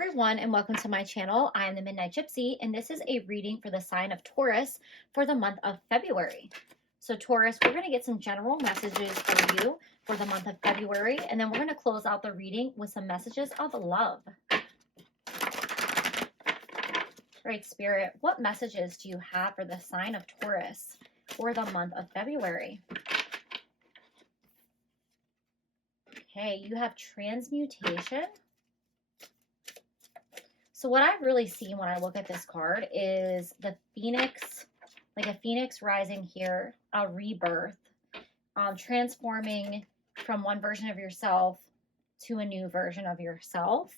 everyone, and welcome to my channel. I am the Midnight Gypsy, and this is a reading for the sign of Taurus for the month of February. So Taurus, we're going to get some general messages for you for the month of February, and then we're going to close out the reading with some messages of love. Right, Spirit, what messages do you have for the sign of Taurus for the month of February? Okay, you have transmutation. So what I really see when I look at this card is the phoenix, like a phoenix rising here, a rebirth, transforming from one version of yourself to a new version of yourself.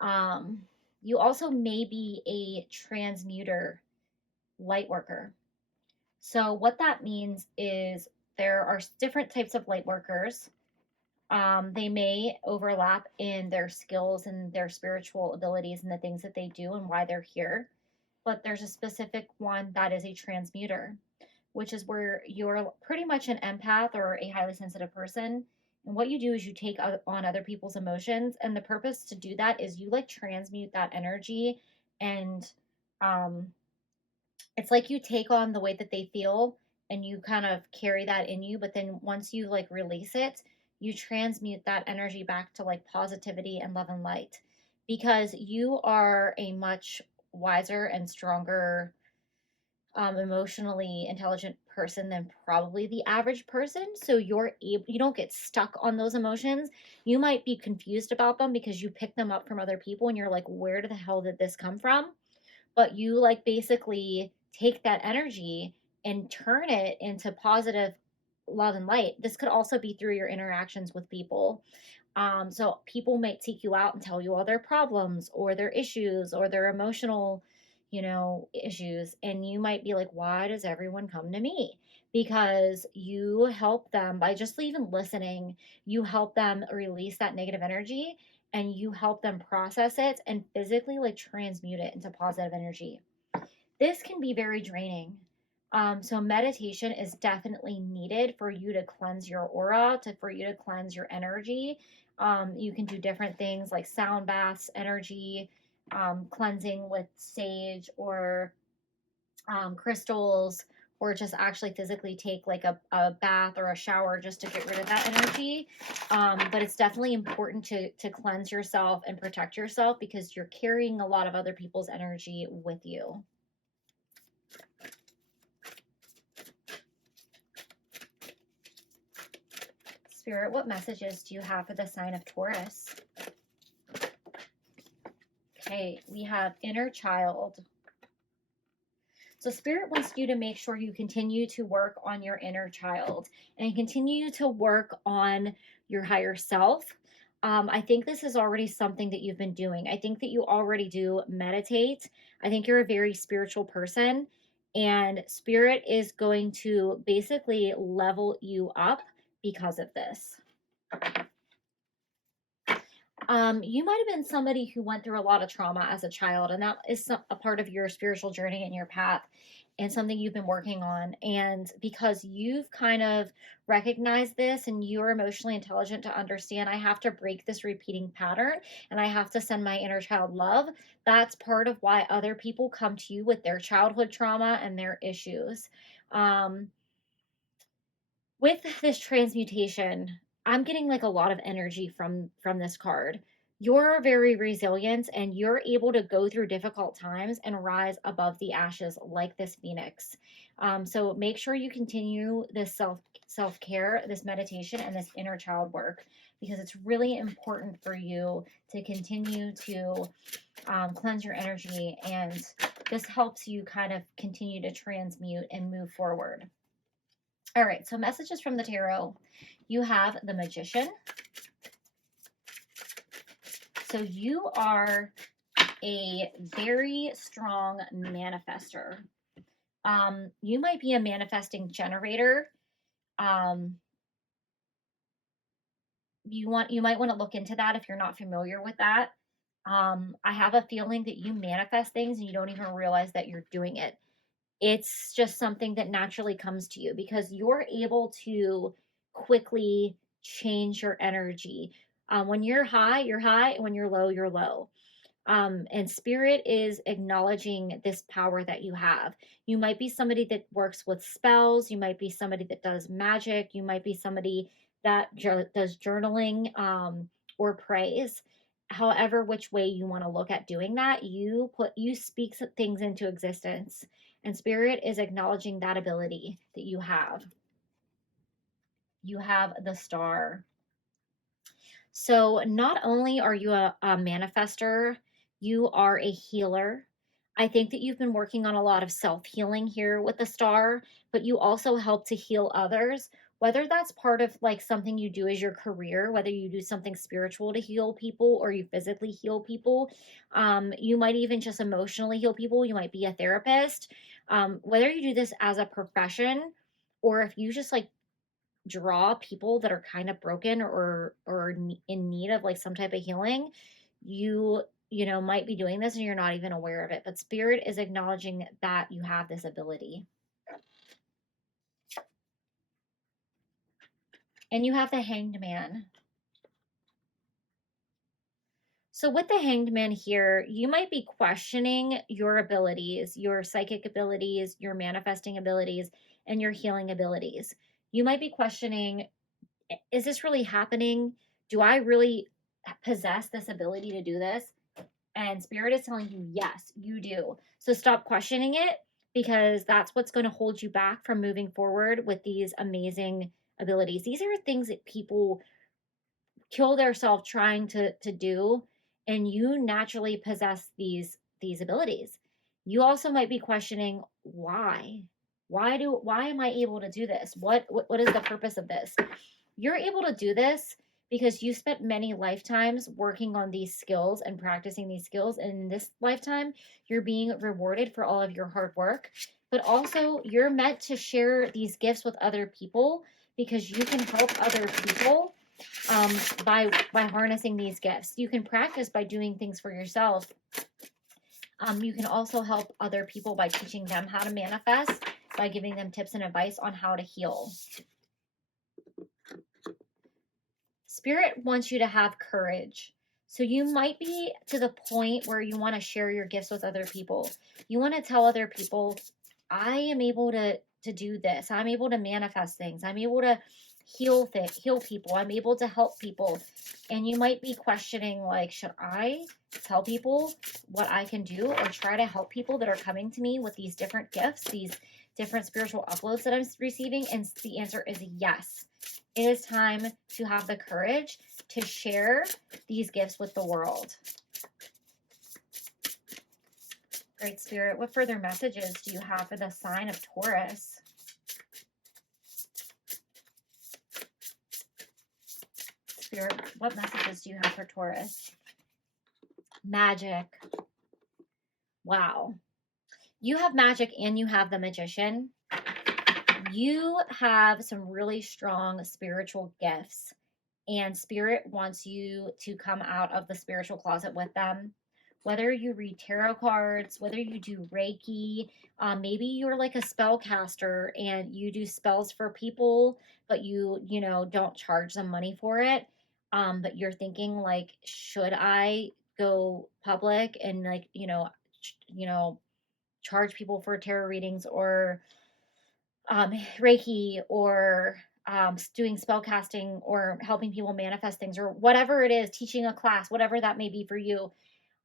You also may be a transmuter light worker. So what that means is there are different types of light workers. They may overlap in their skills and their spiritual abilities and the things that they do and why they're here. But there's a specific one that is a transmuter, which is where you're pretty much an empath or a highly sensitive person. And what you do is you take on other people's emotions. And the purpose to do that is you like transmute that energy. And it's like you take on the way that they feel and you kind of carry that in you. But then once you like release it, you transmute that energy back to like positivity and love and light, because you are a much wiser and stronger, emotionally intelligent person than probably the average person. So you don't get stuck on those emotions. You might be confused about them because you pick them up from other people and you're like, where the hell did this come from? But you like basically take that energy and turn it into positive love and light. This could also be through your interactions with people. So people might seek you out and tell you all their problems or their issues or their emotional, issues. And you might be like, why does everyone come to me? Because you help them by just even listening. You help them release that negative energy and you help them process it and physically like transmute it into positive energy. This can be very draining. So meditation is definitely needed for you to cleanse your aura, for you to cleanse your energy. You can do different things like sound baths, energy cleansing with sage or crystals, or just actually physically take like a bath or a shower just to get rid of that energy. But it's definitely important to cleanse yourself and protect yourself because you're carrying a lot of other people's energy with you. Spirit, what messages do you have for the sign of Taurus? Okay, we have inner child. So Spirit wants you to make sure you continue to work on your inner child and continue to work on your higher self. I think this is already something that you've been doing. I think that you already do meditate. I think you're a very spiritual person, and Spirit is going to basically level you up because of this. You might have been somebody who went through a lot of trauma as a child, and that is a part of your spiritual journey and your path and something you've been working on. And because you've kind of recognized this and you're emotionally intelligent to understand, I have to break this repeating pattern and I have to send my inner child love. That's part of why other people come to you with their childhood trauma and their issues. With this transmutation, I'm getting like a lot of energy from this card. You're very resilient and you're able to go through difficult times and rise above the ashes like this phoenix. So make sure you continue this self-care, this meditation, and this inner child work, because it's really important for you to continue to cleanse your energy, and this helps you kind of continue to transmute and move forward. All right, so messages from the tarot. You have the Magician. So you are a very strong manifester. You might be a manifesting generator. You might want to look into that if you're not familiar with that. I have a feeling that you manifest things and you don't even realize that you're doing it. It's just something that naturally comes to you because you're able to quickly change your energy. When you're high, you're high, and when you're low, you're low. And spirit is acknowledging this power that you have. You might be somebody that works with spells. You might be somebody that does magic. You might be somebody that does journaling, or prays. However, which way you want to look at doing that, you speak things into existence, and spirit is acknowledging that ability that you have. You have the star. So not only are you a manifester, you are a healer. I think that you've been working on a lot of self-healing here with the star, but you also help to heal others, whether that's part of like something you do as your career, whether you do something spiritual to heal people or you physically heal people. You might even just emotionally heal people. You might be a therapist. Whether you do this as a profession or if you just like draw people that are kind of broken or in need of like some type of healing, you know might be doing this and you're not even aware of it, but spirit is acknowledging that you have this ability. And you have the Hanged Man. So with the Hanged Man here, you might be questioning your abilities, your psychic abilities, your manifesting abilities, and your healing abilities. You might be questioning, is this really happening? Do I really possess this ability to do this? And spirit is telling you, yes, you do. So stop questioning it, because that's what's going to hold you back from moving forward with these amazing abilities. These are things that people kill themselves trying to do, and you naturally possess these abilities. You also might be questioning, why am I able to do this? What is the purpose of this? You're able to do this because you spent many lifetimes working on these skills and practicing these skills. And in this lifetime, you're being rewarded for all of your hard work. But also, you're meant to share these gifts with other people because you can help other people, by harnessing these gifts. You can practice by doing things for yourself. You can also help other people by teaching them how to manifest, by giving them tips and advice on how to heal. Spirit wants you to have courage. So you might be to the point where you want to share your gifts with other people. You want to tell other people, I am able to do this. I'm able to manifest things. I'm able to heal people. I'm able to help people. And you might be questioning, like, should I tell people what I can do or try to help people that are coming to me with these different gifts, these different spiritual uploads that I'm receiving? And the answer is yes. It is time to have the courage to share these gifts with the world. Great Spirit, what further messages do you have for the sign of Taurus? Spirit, what messages do you have for Taurus? Magic. Wow. You have magic and you have the Magician. You have some really strong spiritual gifts, and Spirit wants you to come out of the spiritual closet with them. Whether you read tarot cards, whether you do Reiki, maybe you're like a spellcaster and you do spells for people, but you don't charge them money for it. But you're thinking like, should I go public and like, charge people for tarot readings or Reiki or doing spell casting or helping people manifest things or whatever it is, teaching a class, whatever that may be for you.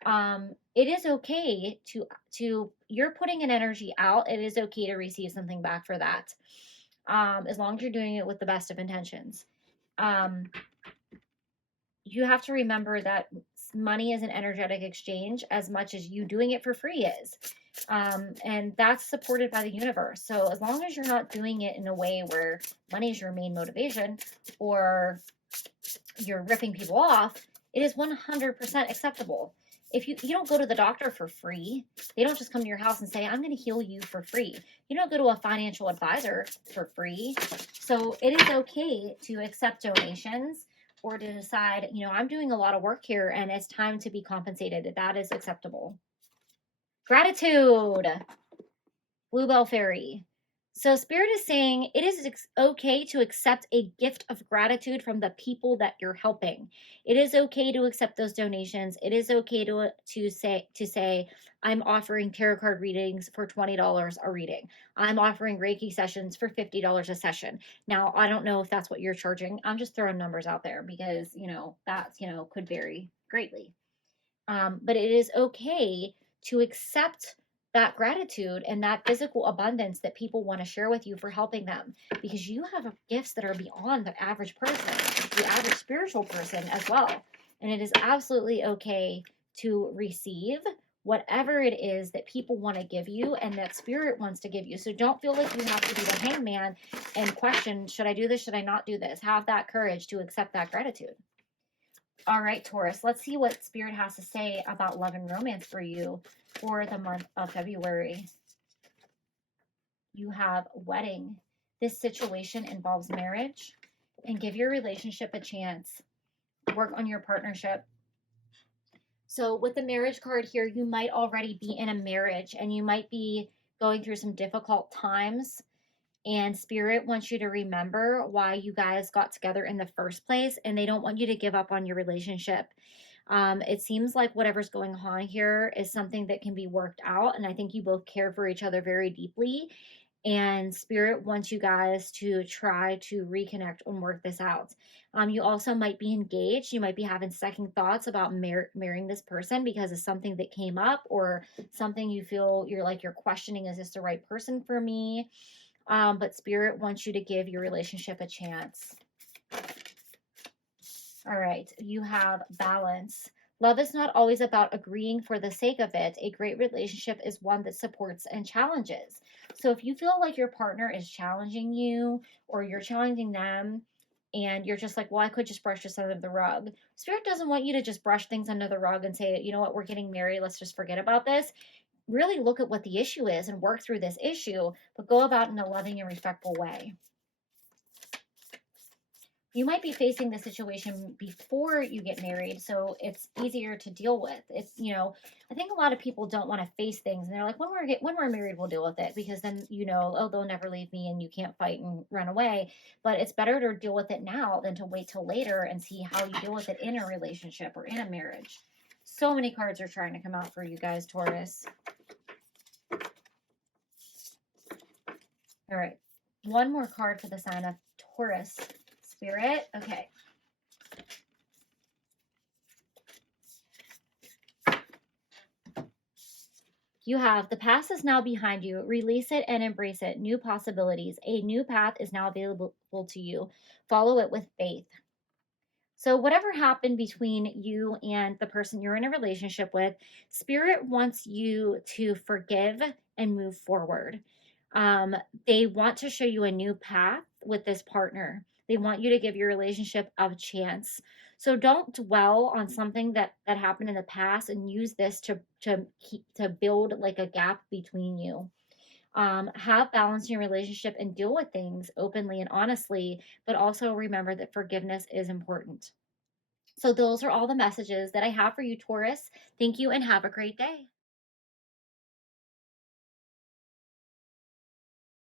It is okay to you're putting an energy out. It is okay to receive something back for that, as long as you're doing it with the best of intentions. You have to remember that money is an energetic exchange as much as you doing it for free is. And that's supported by the universe. So as long as you're not doing it in a way where money is your main motivation or you're ripping people off, it is 100% acceptable. If you don't go to the doctor for free, they don't just come to your house and say, I'm going to heal you for free. You don't go to a financial advisor for free. So it is okay to accept donations or to decide, I'm doing a lot of work here and it's time to be compensated. That is acceptable. Gratitude. Bluebell Fairy. So, Spirit is saying it is okay to accept a gift of gratitude from the people that you're helping. It is okay to accept those donations. It is okay to say I'm offering tarot card readings for $20 a reading. I'm offering Reiki sessions for $50 a session. Now, I don't know if that's what you're charging. I'm just throwing numbers out there because, that's, could vary greatly. But it is okay to accept that gratitude and that physical abundance that people want to share with you for helping them, because you have gifts that are beyond the average person, the average spiritual person as well. And it is absolutely okay to receive whatever it is that people want to give you and that spirit wants to give you. So don't feel like you have to be the hangman and question, should I do this? Should I not do this? Have that courage to accept that gratitude. All right, Taurus, let's see what Spirit has to say about love and romance for you for the month of February. You have wedding. This situation involves marriage, and give your relationship a chance. Work on your partnership. So with the marriage card here, you might already be in a marriage and you might be going through some difficult times. And Spirit wants you to remember why you guys got together in the first place, and they don't want you to give up on your relationship. It seems like whatever's going on here is something that can be worked out, and I think you both care for each other very deeply. And Spirit wants you guys to try to reconnect and work this out. You also might be engaged. You might be having second thoughts about marrying this person because of something that came up, or something you feel you're questioning, is this the right person for me? But Spirit wants you to give your relationship a chance. All right, you have balance. Love is not always about agreeing for the sake of it. A great relationship is one that supports and challenges. So if you feel like your partner is challenging you or you're challenging them, and you're just like, well, I could just brush this under the rug. Spirit doesn't want you to just brush things under the rug and say, you know what, we're getting married, let's just forget about this. Really look at what the issue is and work through this issue, but go about in a loving and respectful way. You might be facing the situation before you get married, so it's easier to deal with. I think a lot of people don't want to face things, and they're like, when we're married, we'll deal with it, because then oh, they'll never leave me, and you can't fight and run away. But it's better to deal with it now than to wait till later and see how you deal with it in a relationship or in a marriage. So many cards are trying to come out for you guys, Taurus. All right, one more card for the sign of Taurus, Spirit. Okay. You have the past is now behind you. Release it and embrace it. New possibilities. A new path is now available to you. Follow it with faith. So, whatever happened between you and the person you're in a relationship with, Spirit wants you to forgive and move forward. They want to show you a new path with this partner. They want you to give your relationship a chance. So don't dwell on something that happened in the past, and use this to build like a gap between you. Have balance in your relationship and deal with things openly and honestly, but also remember that forgiveness is important. So those are all the messages that I have for you, Taurus. Thank you and have a great day.